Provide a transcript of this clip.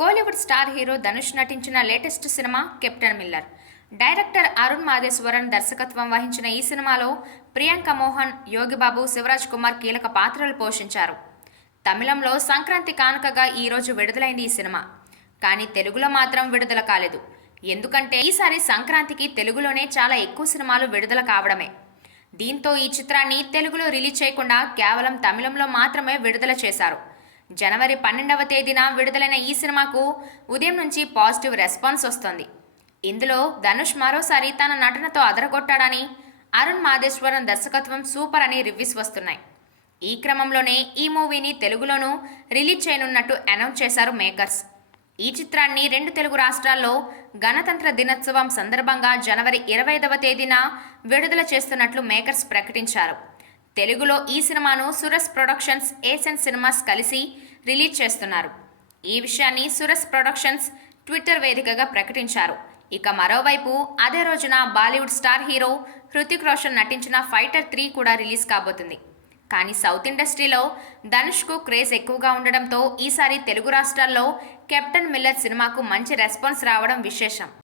Kollywood star hero Dhanush నటించిన latest cinema captain Miller. Director Arun Matheswaran దర్శకత్వం వహించిన ఈ సినిమాలో ప్రియాంక మోహన్, యోగిబాబు, శివరాజ్ కుమార్ కీలక పాత్రలు పోషించారు. తమిళంలో సంక్రాంతి కానుకగా ఈరోజు విడుదలైంది ఈ సినిమా. కానీ తెలుగులో మాత్రం విడుదల కాలేదు. ఎందుకంటే ఈసారి సంక్రాంతికి తెలుగులోనే చాలా ఎక్కువ సినిమాలు విడుదల కావడమే. దీంతో ఈ చిత్రాన్ని తెలుగులో రిలీజ్ చేయకుండా కేవలం తమిళంలో మాత్రమే విడుదల చేశారు. జనవరి 12వ తేదీన విడుదలైన ఈ సినిమాకు ఉదయం నుంచి పాజిటివ్ రెస్పాన్స్ వస్తోంది. ఇందులో ధనుష్ మరోసారి తన నటనతో అదరగొట్టాడని, అరుణ్ మాదేశ్వరన్ దర్శకత్వం సూపర్ అని రివ్యూస్ వస్తున్నాయి. ఈ క్రమంలోనే ఈ మూవీని తెలుగులోనూ రిలీజ్ చేయనున్నట్టు అనౌన్స్ చేశారు మేకర్స్. ఈ చిత్రాన్ని 2 తెలుగు రాష్ట్రాల్లో గణతంత్ర దినోత్సవం సందర్భంగా జనవరి 25వ తేదీన విడుదల చేస్తున్నట్లు మేకర్స్ ప్రకటించారు. తెలుగులో ఈ సినిమాను సురస్ ప్రొడక్షన్స్, ఏసెన్ సినిమాస్ కలిసి రిలీజ్ చేస్తున్నారు. ఈ విషయాన్ని సురస్ ప్రొడక్షన్స్ ట్విట్టర్ వేదికగా ప్రకటించారు. ఇక మరోవైపు అదే రోజున బాలీవుడ్ స్టార్ హీరో హృతిక్ రోషన్ నటించిన ఫైటర్ 3 కూడా రిలీజ్ కాబోతుంది. కానీ సౌత్ ఇండస్ట్రీలో ధనుష్కు క్రేజ్ ఎక్కువగా ఉండడంతో ఈసారి తెలుగు రాష్ట్రాల్లో కెప్టెన్ మిల్లర్ సినిమాకు మంచి రెస్పాన్స్ రావడం విశేషం.